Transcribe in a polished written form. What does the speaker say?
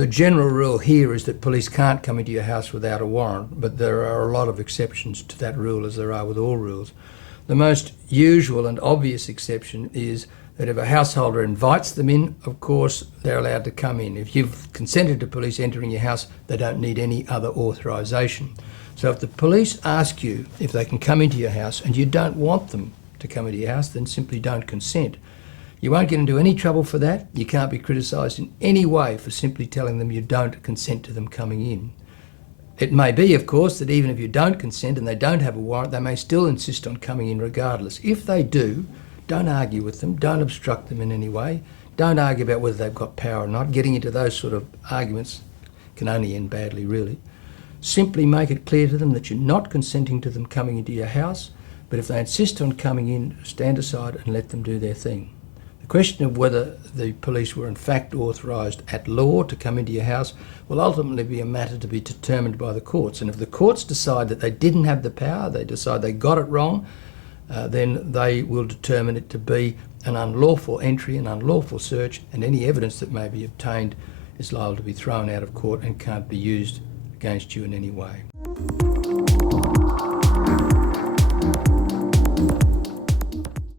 The general rule here is that police can't come into your house without a warrant, but there are a lot of exceptions to that rule, as there are with all rules. The most usual and obvious exception is that if a householder invites them in, of course, they're allowed to come in. If you've consented to police entering your house, they don't need any other authorisation. So if the police ask you if they can come into your house and you don't want them to come into your house, then simply don't consent. You won't get into any trouble for that. You can't be criticised in any way for simply telling them you don't consent to them coming in. It may be, of course, that even if you don't consent and they don't have a warrant, they may still insist on coming in regardless. If they do, don't argue with them, don't obstruct them in any way, don't argue about whether they've got power or not. Getting into those sort of arguments can only end badly, really. Simply make it clear to them that you're not consenting to them coming into your house, but if they insist on coming in, stand aside and let them do their thing. The question of whether the police were in fact authorised at law to come into your house will ultimately be a matter to be determined by the courts. And if the courts decide that they didn't have the power, they decide they got it wrong, then they will determine it to be an unlawful entry, an unlawful search, and any evidence that may be obtained is liable to be thrown out of court and can't be used against you in any way.